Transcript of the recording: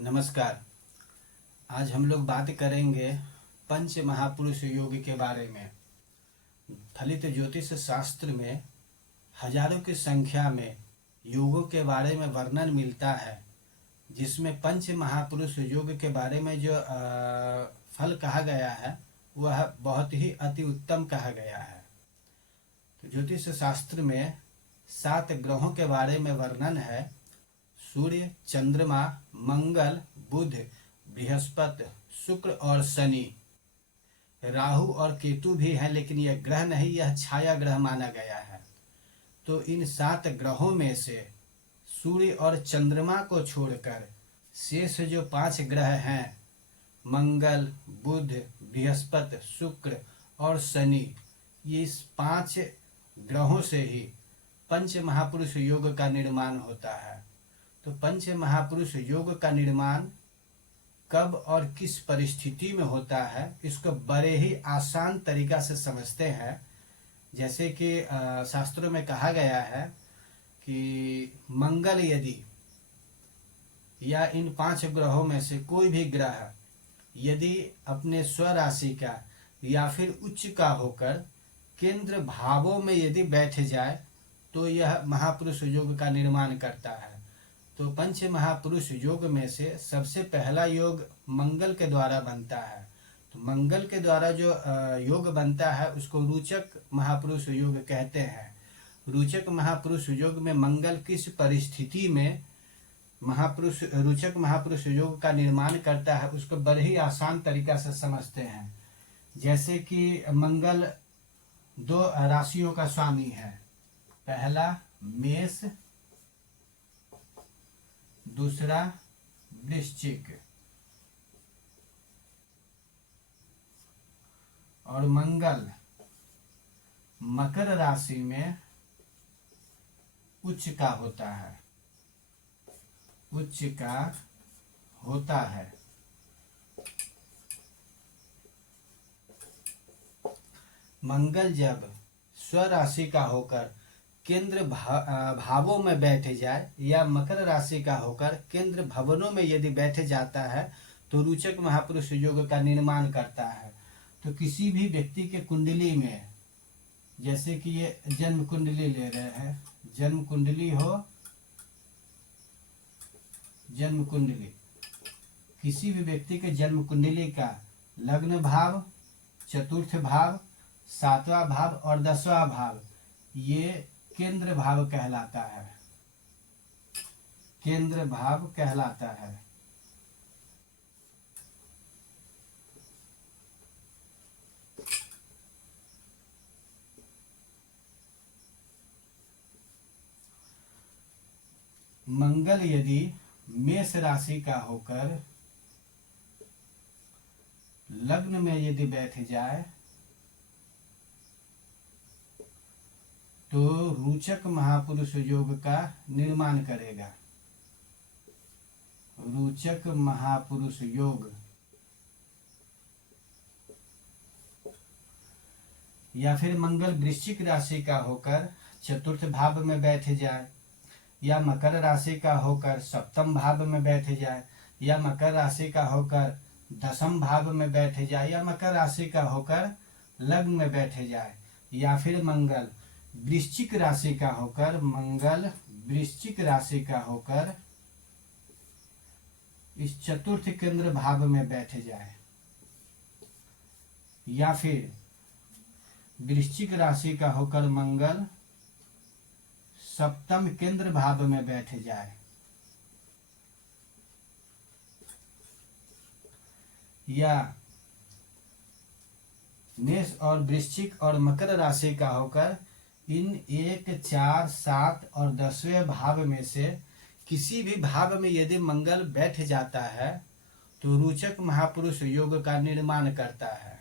नमस्कार। आज हम लोग बात करेंगे पंच महापुरुष योग के बारे में। फलित ज्योतिष शास्त्र में हजारों की संख्या में योगों के बारे में वर्णन मिलता है, जिसमें पंच महापुरुष योग के बारे में जो फल कहा गया है वह बहुत ही अति उत्तम कहा गया है। तो ज्योतिष शास्त्र में 7 ग्रहों के बारे में वर्णन है। सूर्य, चंद्रमा, मंगल, बुध, बृहस्पति, शुक्र और शनि। राहु और केतु भी हैं, लेकिन यह ग्रह नहीं, यह छाया ग्रह माना गया है। तो इन 7 ग्रहों में से सूर्य और चंद्रमा को छोड़कर शेष जो 5 ग्रह हैं, मंगल, बुध, बृहस्पति, शुक्र और शनि, ये इस 5 ग्रहों से ही पंच महापुरुष योग का निर्माण होता है। तो पंच महापुरुष योग का निर्माण कब और किस परिस्थिति में होता है, इसको बड़े ही आसान तरीका से समझते हैं। जैसे कि शास्त्रों में कहा गया है कि मंगल यदि या इन 5 ग्रहों में से कोई भी ग्रह यदि अपने स्वराशि का या फिर उच्च का होकर केंद्र भावों में यदि बैठ जाए तो यह महापुरुष योग का निर्माण करता है। तो पंच महापुरुष योग में से सबसे पहला योग मंगल के द्वारा बनता है। तो मंगल के द्वारा जो योग बनता है उसको रोचक महापुरुष योग कहते हैं। रोचक महापुरुष योग में मंगल किस परिस्थिति में रोचक महापुरुष योग का निर्माण करता है, उसको बड़े ही आसान तरीका से समझते हैं। जैसे कि मंगल 2 राशियों का स्वामी है। पहला मेष, दूसरा वृश्चिक। और मंगल मकर राशि में उच्च का होता है, उच्च का होता है। मंगल जब स्वराशि का होकर केंद्र भावों में बैठ जाए या मकर राशि का होकर केंद्र भवनों में यदि बैठ जाता है तो रोचक महापुरुष योग का निर्माण करता है। तो किसी भी व्यक्ति के कुंडली में, जैसे कि ये जन्म कुंडली ले रहे हैं, जन्म कुंडली हो, जन्म कुंडली, किसी भी व्यक्ति के जन्म कुंडली का लग्न भाव, चतुर्थ भाव, 7वां भाव और 10वां भाव, ये केंद्र भाव कहलाता है, केंद्र भाव कहलाता है। मंगल यदि मेष राशि का होकर लग्न में यदि बैठ जाए तो रोचक महापुरुष योग का निर्माण करेगा। रोचक महापुरुष योग। या फिर मंगल वृश्चिक राशि का होकर चतुर्थ भाव में बैठ जाए, या मकर राशि का होकर सप्तम भाव में बैठ जाए, या मकर राशि का होकर 10वें भाव में बैठ जाए, या मकर राशि का होकर लग्न में बैठ जाए, या फिर मंगल वृश्चिक राशि का होकर, मंगल वृश्चिक राशि का होकर इस चतुर्थ केंद्र भाव में बैठ जाए, या फिर वृश्चिक राशि का होकर मंगल सप्तम केंद्र भाव में बैठ जाए, या मेष और वृश्चिक और मकर राशि का होकर इन 1, 4, 7 और 10वें भाव में से किसी भी भाव में यदि मंगल बैठ जाता है तो रोचक महापुरुष योग का निर्माण करता है।